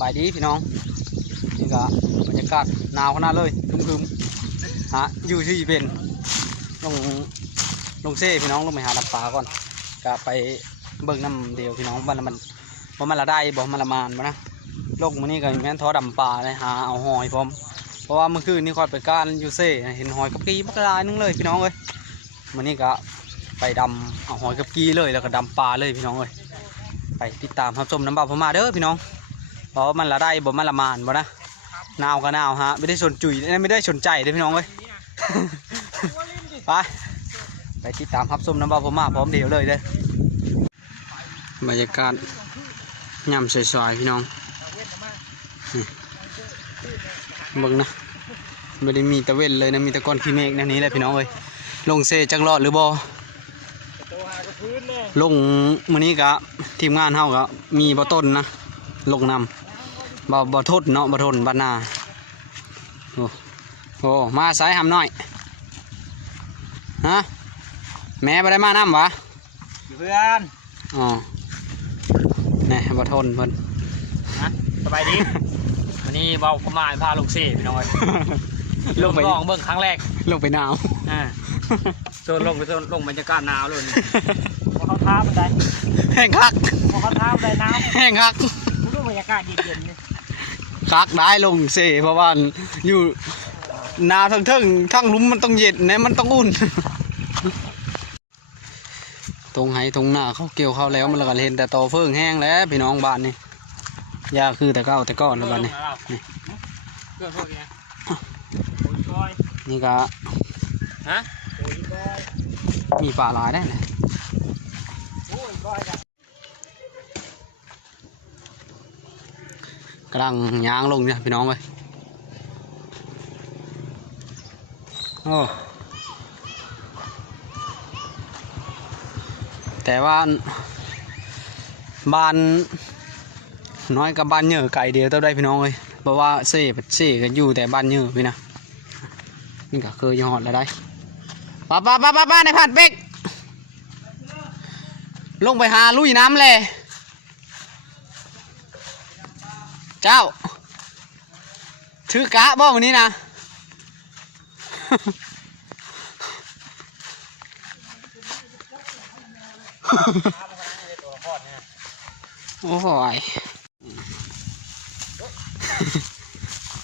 บายดีพี่น้องนี่ก็บรรยากาศหนาวขนาดเลยคึมๆฮะอยู่ที่เป็นลงลงเซ่พี่น้องลงไปหาดับปลาก่อนก็ไปเบิ่งน้ำเดียวพี่น้องวันมันว่ามันละได้บ่มันละมานบ่นะโลงมื้อนี้ก็แม่นท้อดำปลาเลยหาเอาหอยพร้อมเพราะว่าเมื่อคืนนี่คอยไปก้านอยู่เซ่เห็นหอยกับกีบักลายนึงเลยพี่น้องเอ้ยมื้อนี้ก็ไปดำเอาหอยกับกีเลยแล้วก็ดำปลาเลยพี่น้องเอ้ยไปติดตามรับชมน้ำเบาพม่าเด้อพี่น้อง เพราะมันละได้บ่มันละมานบ่นะหนาวก็หนาวฮะไม่ได้สนจุยไม่ได้สนใจเลยพี่น้องเอ้ยไปไปติดตามพับส้มน้ำบาผมมาพร้อมเดียวเลยเด้บรรยากาศยำสวยๆพี่น้องนี่เบิ่งนะไม่ได้มีตะเวนเลยนะมีตะกอนขี้เมฆนะนี้แหละพี่น้องเอ้ยลงเซจักรอดหรือบ่ลงมือนี้กะทีมงานเฮากะมีบ่ต้นนะลงนำ บ่บ่ทดเนาะบ่ทนบ้านนาโอ้โอ้มาสายหำหน่อยฮะแม่บ่ได้มานํวะเพื่อนอ๋อนี่บ่ทนเพิ่นนะสบายดี วันนี้เบาประมาณพาลงเซ่พี่น้อยลงไปลองเบิ่งครั้งแรกลงไปหนาวอ่าโซนลงไปโซนลงบรรยากาศหนาวเลยนี่พอเขาท้ามันได้แห้งคักพอเขาท้ามันได้หนาวแห้งคักมันก็บรรยากาศเย็นๆนี่ คักได้ลงเซเพราะว่าอยู่หนาวทั้งเทิงทั้งหลุมมันต้องเย็นนะมันต้องอุ่น ตรงไหตรงหน้าเขาเกี่ยวเข้าวแล้วมันละก็เห็นแต่ตอเฟิงแห้งแล้วพี่น้องบ้านนี่ยาคือแต่เก้าแต่ก้อนแล้วบ้านนี่นี่เพื่อนพวกนี้โอ้ยก้อยนี่ก็ฮะโอ้ยก้อยมีปลาหลายได้นะ โอ้ย กำลังย่างลงเนี่ยพี่น้องเลยโอ้แต่ว่าบ้านน้อยกับบ้านเหนือไก่เดียวเท่าได้พี่น้องเลยเพราะว่าเซ่เซ่กันอยู่แต่บ้านเหนือพี่นะนี่ก็เคยยอดแล้วได้ป้าป้าป้าป้าป้าในผัดเป็กลงไปหาลุยน้ำเลย เจ้า ถือกะบ่วันนี้นะ โอ้ย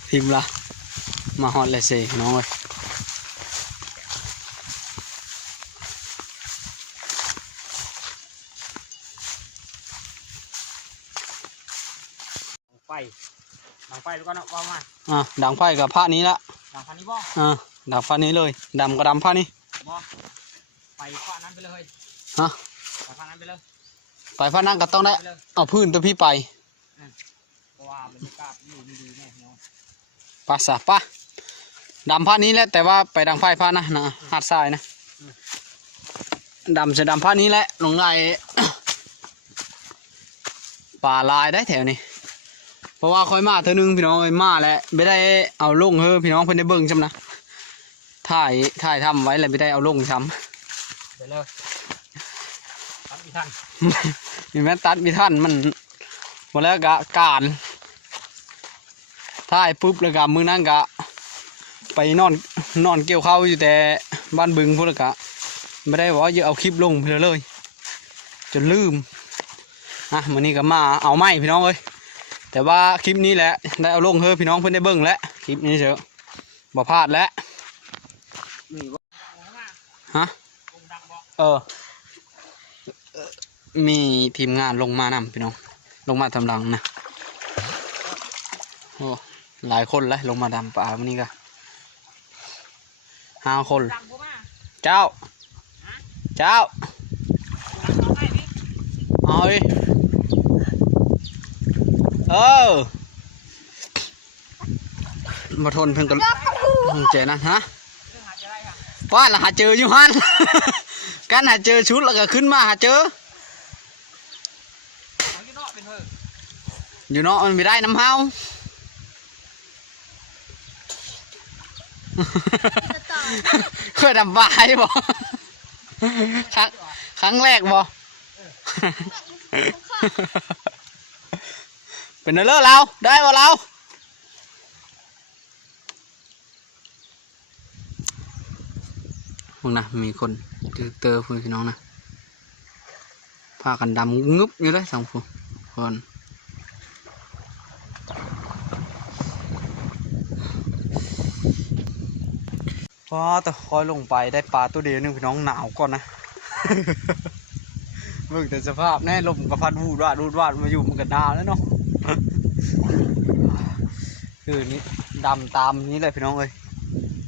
พิมละมาฮอดเลยสิน้องเอ้ย ไฟ หลังไฟแล้วก็เนาะว่ามาอะดังไฟกับผ้านี้ละหลังพันนี้บ่อะดังผ้านี้เลยดำก็ดำผ้านี้บ่ไปฟ้านั้นไปเลยฮะไปฟ้านั้นไปเลยไปผ้านั่งก็ต้องได้ไปเลยเอาพื้นตัวพี่ไปเพราะว่าบรรยากาศอยู่ดีๆแน่เนาะปะสะปะดำผ้านี้แหละแต่ว่าไปดังไฟผ้านะนะหาดทรายนะดำจะดำผ้านี้แหละลงไงป่าลายได้แถวนี้ เพราะว่าคอยมาเธอนึงพี่น้องเอ้ยมาแล้วไม่ได้เอาลงเฮ้อพี่น้องเพิ่นได้เบิ่งจำนะถ่ายถ่ายทำไว้แล้วไม่ได้เอาลงซ้ไปเลยทำอีกท่านำมีแม่ตัดมีท่านมันหมดแล้วกะการถ่ายปุ๊บแล้วกะมือนั่งกะ ไปนอนนอนเกี่ยวข้าวอยู่แต่บ้านบึงพุ่นละกะไม่ได้บอกว่าจะเอาคลิปลงไปเลยจนลืมอะวันนี้ก็มาเอาไม้พี่น้องเอ้ย แต่ว่าคลิปนี้แหละได้เอาลงเฮ้อพี่น้องเพิ่อนได้เบิ่งแล้วคลิปนี้เถอบ่พลาดแล้วฮะเออ มีทีมงานลงมานำพี่น้อง ลงมาทำรังนะโอ้หลายคนแล้วลงมาดำป่าวันนี้ก็ห้าคน เจ้า เจ้า เอาให้ดิ อาดิเออมาทนเพิ่งกันเจนะฮะเรื่องหาจะได้ค่ะว่าละหาเจออยู่ฮันกันหาเจอชุดแล้วก็ขึ้นมาหาเจอของยี่เนาะเป็นเถอะอยู่เนาะมันไม่ได้น้ำเฮาเคยดำบายบ่ครั้งครั้งแรกบ่ไป เป็นเนอร์เราได้ป่ะเราพวกนะมีคนเจอเตอพูพี่น้องนะพากันดำงึบอยู่เลยสองผู้คนพอแต่คอยลงไปได้ปลาตัวเดียวหนึงพี่น้องหนาวก่อนนะเบิ่งแต่สภาพแน่ลมกับพัดวูดวาดวูดวาดมาอยู่มันก็ดาวแล้วเนาะ คือนี้ดำตามนี้เลยพี่น้องเอ้ย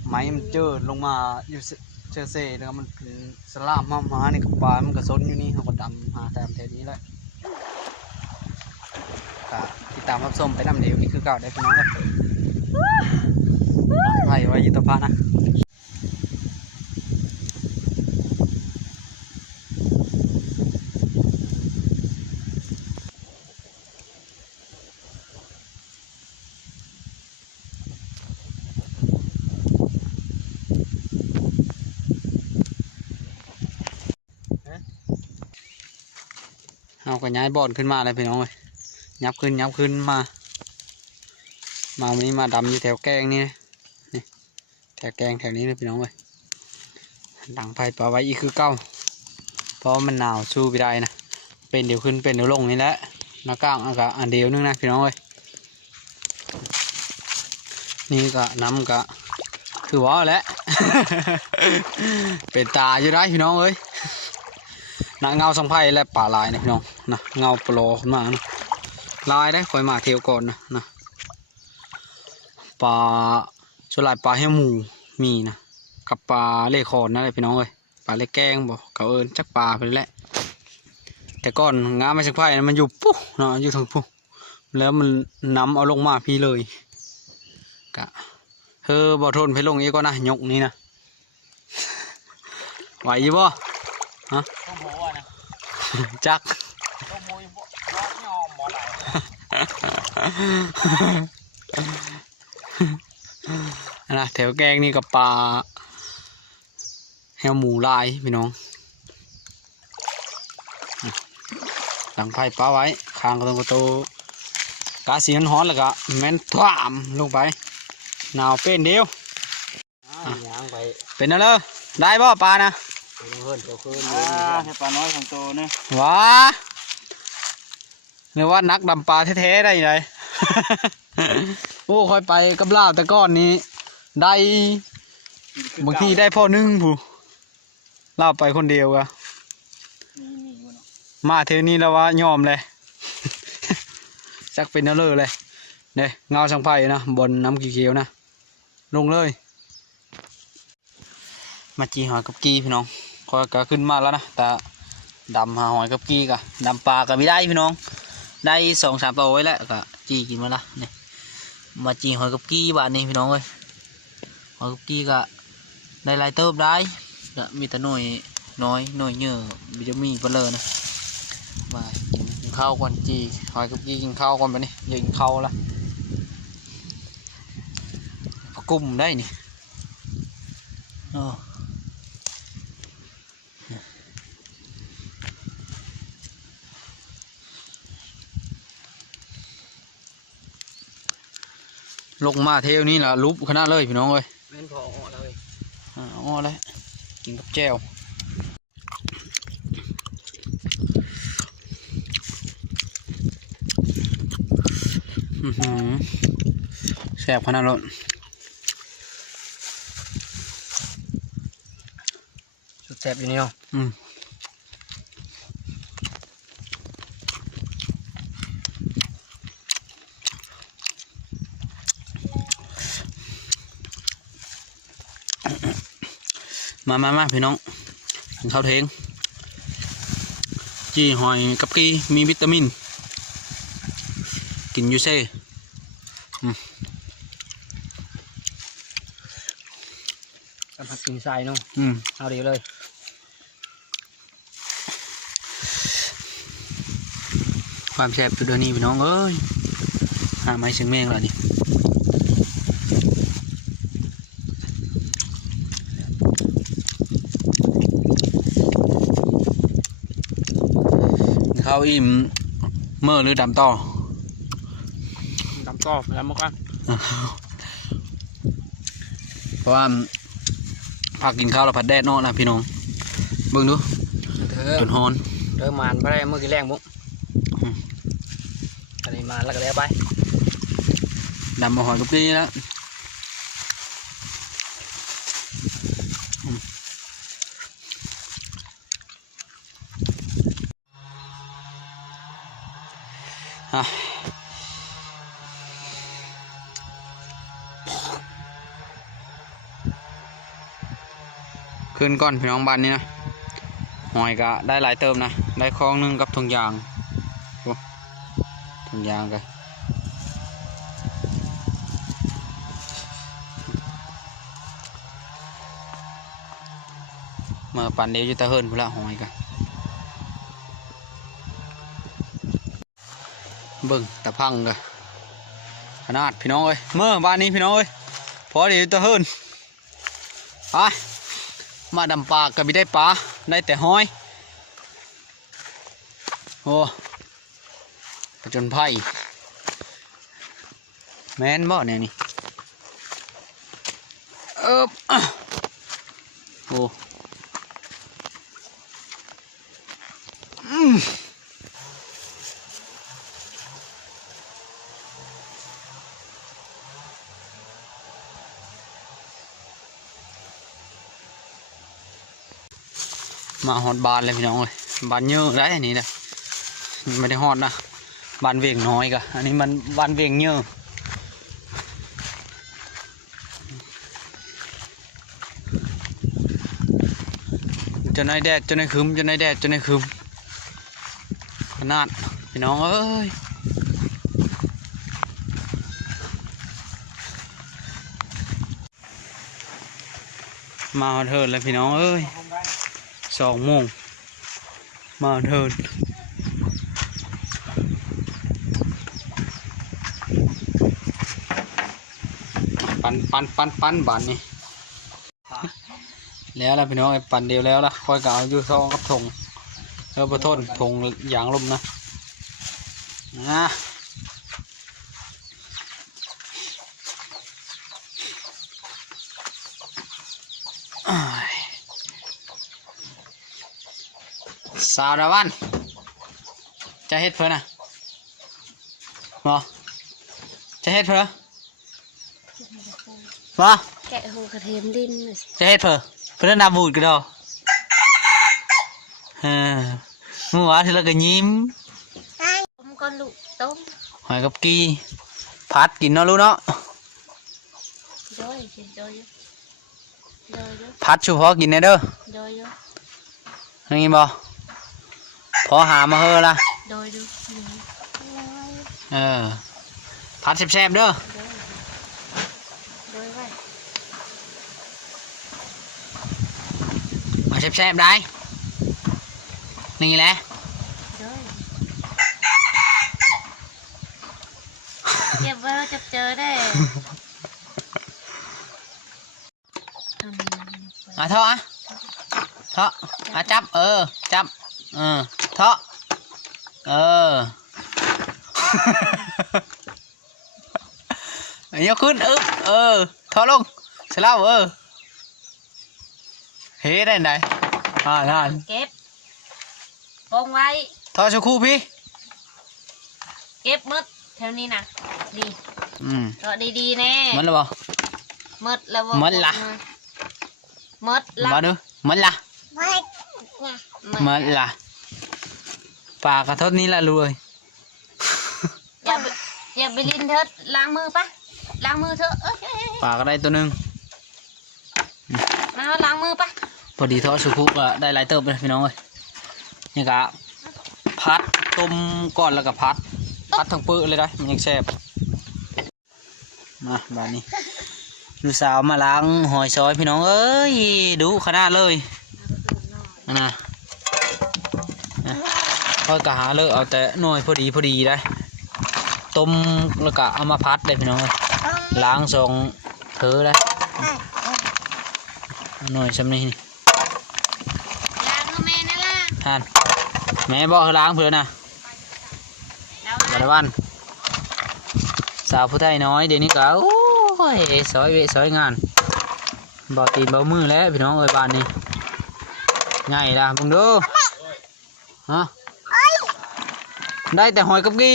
ไม้มันเจอลงมาอยู่เซเจอเซ่แล้วมันเป็นสลามมามานี่กับปลามันก็ซนอยู่นี่เขาก็ดำหาตามแถวนี้แหละก็ติดตามรับชมไปนำเดียวนี่คือเก่าได้พี่น้องเอ้ยไผ่ไว้อยุตภานะ เอาก็ย้ายบอนขึ้นมาเลยพี่น้องเอ้ยยับขึ้นยับขึ้นมา มาวันนี้มาดำอยู่แถวแกงนี่นะนี่แถวแกงแถวนี้เลยพี่น้องเอ้ยดังไฟปลาไว้อีกคือเก้าเพราะมันหนาวสู้ไม่ได้นะเป็นเดี๋ยวขึ้นเป็นเดี๋ยวลงนี่แหละหน้ากลางอันก็อันเดียวนึงนะพี่น้องเอ้ยนี่ก็น้ำก็คือว่าแหละ เป็นตาอยู่ได้พี่น้องเอ้ย นะเงาสังไพ่และป่าลายนะพี่น้องนะเงาโปรขึ้นมานะลายได้คอยมาเที่ยวก่อนนะนะปลาส่วนหลายปลาแห้หมูมีนะกับปลาเล่คอนนะพี่น้องเอ้ยปลาเล่แกงบอกเขาเอิญจักปลาไปแหละแต่ก่อนงาไม่สังไพ่มันอยู่ปุ๊บเนาะอยู่ทางปุ๊บแล้วมันนำเอาลงมาพี่เลยกะเธอบอทนไปลงอีกก็นะยกนี้นะไหวอยู่บ่ต้องโหอะนะ จักต้องโหยบ่บ่ยอมบ่ได้นะแถวแกงนี่กับปลาแฮวหมูลายพี่น้องอะหลังไผ่ปลาไว้คางกระตงกระโตกาสีน้อนๆแล้วก็แม่นท่วามลงไปหนาวเป็นเดียวอ่าย่างไปเป็นอะไรได้บ่ปลานะ เพิ่นเดี๋ยวเพิ่นอ่าแค่ปลาน้อยของโตนะว้าเรียกว่านักดำปลาแท้ๆได้ไงโอ้ค่อยไปกับลาวแต่ก้อนนี้ ได้บางทีได้พ่อนึ่งผู้ลาวไปคนเดียวกะนี่นี่อยู่เนาะมาเทอนี้แล้วว่ายอมเลยจักเป็นเนอเลยเลยเนี่ยเงาสังไพ่นะบนน้ำเขียวๆนะลงเลย มาจีหอยกับกีพี่น้อง คอยก็ขึ้นมาแล้วนะแต่ดำหาหอยกับกีกะดำปลาก็ไม่ได้พี่น้อง ได้สองสามตัวไว้แล้วก็จีกินมาละนี่มาจีหอยกับกีบานนี้พี่น้องเอ้ยหอยกับกีก็ได้ลายเติบได้ก็มีแต่หน่วยน้อยหน่วยเยอะบิจะมีเปลเลยนะมากินข้าวก่อนจีหอยกับกีกินข้าวก่อนไปนี่อย่ากินข้าวละกลุ่มได้นี่โอ้ ลงมาเทวนี้ล่ะลุบขนาดเลยพี่น้องเอ้ยแม่นพอเลยอ่าอ๋อเลยกินกับแจ่วอือหือแซ่บขนาดนั้นสุดแซ่บอยู่นี่เนาะอืม มามามาพี่น้องกินข้าวเทงจีหอยกับกีมีวิตามิน กินอยูเซ่สัมผัสกินทรายเนาะอืมเอาเดียวเลยความแซ่บอยู่เดี๋ยวนี้พี่น้องเอ้ยหาไม้เสียงแมงแล้วนี่าวอิ่มเมื่อหรือดำต่อก็แล้วมันก็เพราะว่าพักกินข้าวแล้วผัดแดดเนาะนะพี่น้องเบิ่งดูเธจอนฮอนเริ่มมานไปได้เมื่อกี้แรงมุกอืมอันนี้มาแล้วก็แล้วไปดำมาหอยกับนี่แล้วอืมอะ ขึ้นก่อนพี่น้องบ้านนี้นะหอยก็ได้หลายเติมนะ ได้คลองนึงกับถุงยางถุงยางกันเมาปั่นเดียวอยู่แตะเฮิรนพุ่ละหอยกัน เบิ่งตะพังกะขนาดพี่น้องเอ้ยเมื่อบ้านนี้พี่น้องเอ้ยพอเดียวอยู่แตะเฮิรนไปมาดำปลาก็ไม่ได้ปลาได้แต่ห้อยโอ้จญภัยแมนบ่เนี่ยนี่เออโอ้ มาฮอดบานเลยพี่น้องเลยบานเยอะได้อันนี้นะไม่ได้ฮอดนะบานเวียงน้อยกะอันนี้มันบานเวียงเยอะจนได้แดดจนได้คืมจนได้แดดจนได้คืมขนาดพี่น้องเอ้ยมาเถิดเลยพี่น้องเอ้ย สองโมงมาเถิดปันปันปันปันบานนี่แล้วล่ะพี่น้องไอ้ปันเดียวแล้วล่ะค่อยกเอาอยู่ซองกับถงเออประทนทงยางลมนะนะ สาวดาวัน จะเฮ็ดเพื่อนะหมอจะเฮ็ดเพื่อหมอแกะหูกระเทียมดินน่ะสิจะเฮ็ดเพื่อเพื่อนนาบูดกันดอเออเมื่อวานที่เราก็ยิ้มต้มก้อนลูกต้มหอยกับกีพัดกินเนาะลูกเนาะโดยสิโดยอยู่โดยอยู่พัดชูพอกินแน่เด้อโดยอยู่ได้ยินบ่ พอหามาเฮอละโดยอยู่โดยเออพัดแซ่บๆเด้อโดยไว้เอาแซ่บๆได้ นี่แหละโดยเก็บไว้เราจะเจอได้อืมอะเถาะอะเถาะอะจับเออ จับเออ เถาะเออยกขึ้นอึ๊บเออเถาะลงเสร็จแล้วเออเฮ้ได้ไหนอ่านั่นเก็บปงไว้เถาะชูคู่พี่ เก็บหมดแถวนี้นะดีอืมก็ดีๆแน่มันแล้วบ่หมดแล้วบ่หมดละหมดละมาดูมันละหมดละ มันละปากกระทดนี้ละรวยอย่าไปอย่าไปลินเถิดล้างมือปะล้างมือเถอะเอ้ยเอ้ยเอ้ยปากก็ได้ตัวหนึ่งมาล้างมือปะพอดีทอดสุกุก็ได้หลายเติบเลยพี่น้องเลยนี่กะพัดต้มก่อนแล้วก็พัด พัดทั้งปื้อเลยได้มันยังแซ่บมาบานนี้ลูกสาวมาล้างหอยซอยพี่น้องเอ้ยดูขนาดเลยอันนะนะ ค่อยกะหาเลยเอาแต่หน่อยพอดีพอดีได้ต้มแล้วก็เอามาพัดเลยพี่น้องเอ้ยล้างสองเธอได้เอาหน่อยสำนี้นี่ล้างมือแม่นั่นล่ะท่านแม่บอกให้ล้างเพื่อนนะแล้วบาดวันสาวผู้ไทยน้อยเดี๋ยวนี้ก็โอ้ยสอยเวะสอยงานเบาตีนเบามือแล้วพี่น้องเอ้ยบ้านนี้ง่ายละมึงดูฮะ ได้แต่หอยกับกี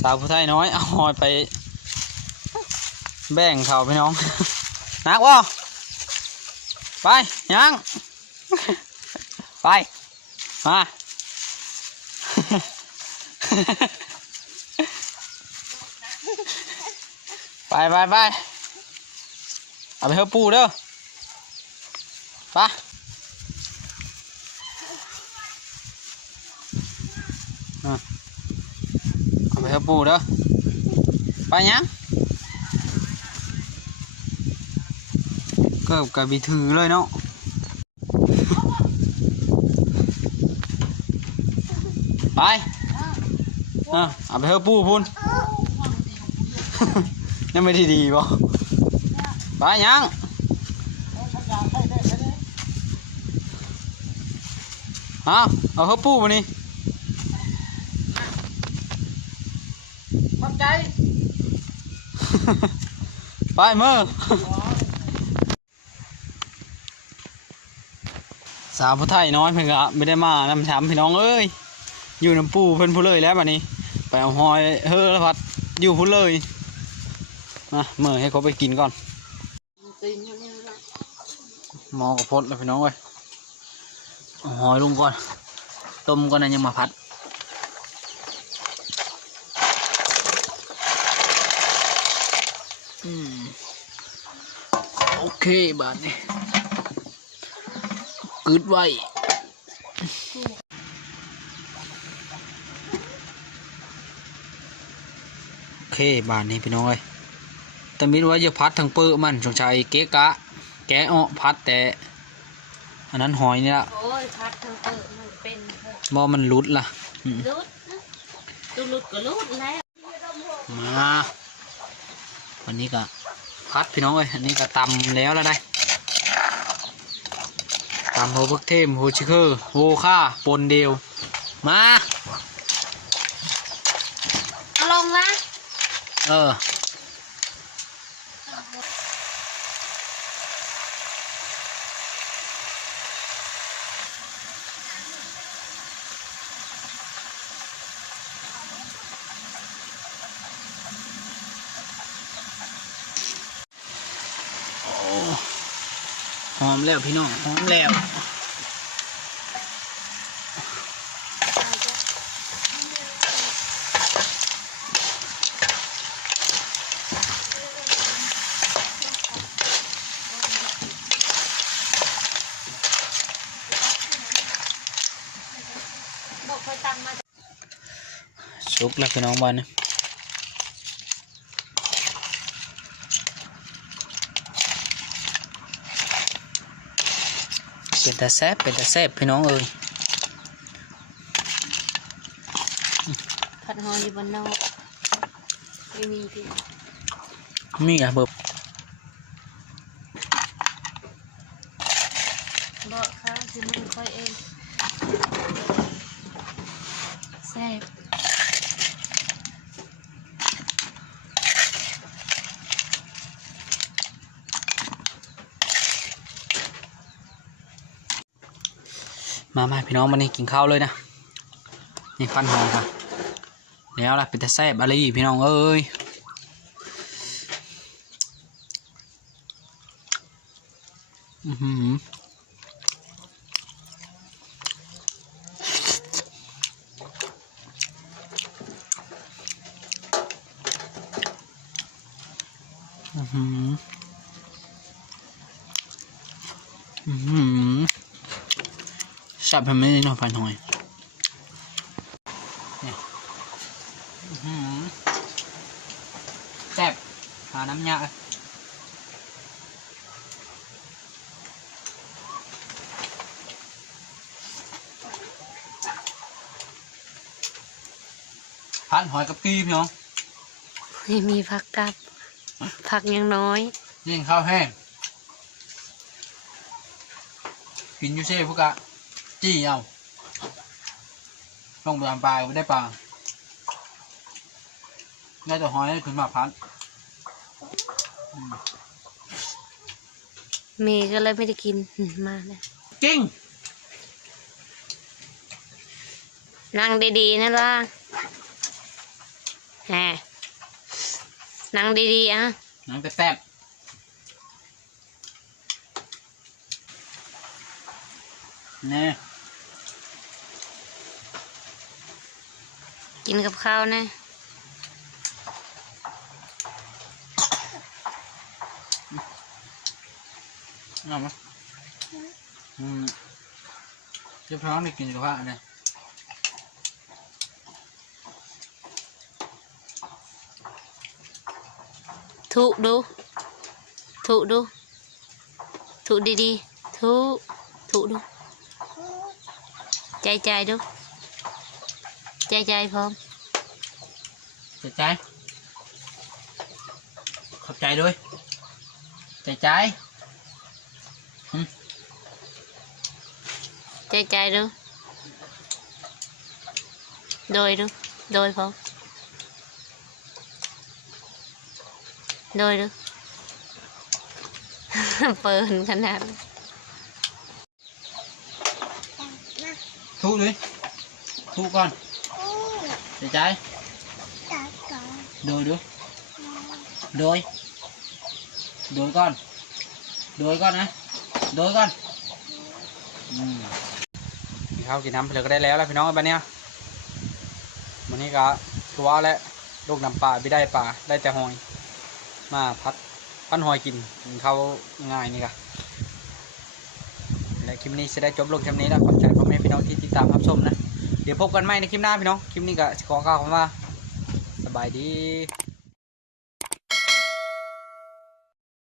สาวผู้ไทยน้อยเอาหอยไป แบ่งเขาพี่น้องนักวะไปยังไปมาไปไปไปเอาไปเฮาปูเด้อไป เอปูเด้อไปยังเกิบกับบีถือเลยเนาะไปเออเอาไปเฮาปูพุ่น ยังไม่ด้ดีบ่ไปยังฮะเอาเฮาปูมานี่ ไปเมื่อสาวผู้ไทยน้อยเพิ่นก็ไม่ได้มานำช้ำพี่น้องเอ้ยอยู่น้ำปูเพิ่นผู้เลยแล้วบัดนี้ไปเอาหอยเฮ้อแล้วพัดอยู่ผู้เลยมาเมื่อให้เขาไปกินก่อนมอกับพดแล้วพี่น้องเอ้ยหอยลุงก่อนต้มก่อนนะยังมาพัดอืมโอเค บาดนี้กึดไว้โอเคบานนี้พี่น้องเอ้ยแต่มิดว่าจะพัดทางเปื้อมันสงสัยเกะกะ แกะอ้อพัดแต่อันนั้นหอยนี่ละโอ้ยพัดทั้งเปิดมันเป็นเถอะบ่มันหลุดล่ะอืมลุดนะตุลุดก็ลุดแล้วมาวันนี้ก็ พัดพี่น้องเอ้ยอันนี้ก็ตำแล้วแล้วได้ตำโฮพึกเทมโฮชิเคอร์โฮค่าปนเดียวมาเอาลงละเออ มแล้วพี่น้องหอมแล้วบอกคอยตังมาสุกแล้วพี่น้องบ้านนี้เตาแซบเป็นตาแซบพี่น้องเอ้ยผัดหอยอยู่บนนอกไม่มีที่มีอะเบิบบอกข้างคือมือค่อยเองแซ่บ มามาพี่น้องมานี่กินข้าวเลยนะนี่ฟันหอยค่ะแล้วล่ะเป็นแตาแซ่บอะไรอีกพี่น้องเอ้ยอือหืออือหืออือหือ สับให้ไม่ได้หน่อยพันหอยเนี่ยอื้อหือแซ่บหาน้ำยาเอ้ยพันหอยกับกีพี่น้องไม่มีผักกับ ผักยังน้อยเลี้ยงข้าวแห้งกินอยูเซ่พวกกะ จี้เอาลงไปตามปลาก็ไม่ได้ปลาได้แต่หอยขึ้นมาพันเมย์ก็เลยไม่ได้กินอืมมาเลยจริงนั่งดีๆนะล่ะแหมนั่งดีๆอะหนังแซ่บๆนี่ กินกับข้าวนะเอามาอืมเจ้าพร้อมได้กินกับข้าวเนี่ยทุดูทุดูทุดีๆทุทุดูใจใจดูใจใจพร้อมใจใจขอบใจด้วยใจใจใจใจดู โดยดูโดยพร้อมโดยดูเปิดขนาดทุด้วยทุ ก่อนใจใจโดยดูโดยโดยก่อนโดยก่อนนะโดยก่อนอืมกินข้าวกินน้ำเพลินก็ได้แล้วแล้วพี่น้องบันเนี้ยวันนี้ก็คือว่าแล้วลูกน้ำปลาไม่ได้ปลาได้แต่หอย มาพัดพันหอยกินกินข้าวง่ายนี่ค่ะและคลิปนี้จะได้จบลงคลิปนี้แล้วขอบใจพ่อแม่พี่น้องที่ติดตามรับชมนะ ดี๋ยวพบกันใหม่ในคลิปหน้าพี่น้อง คลิปนี้ก็ขอกล่าวคำว่า สบายดี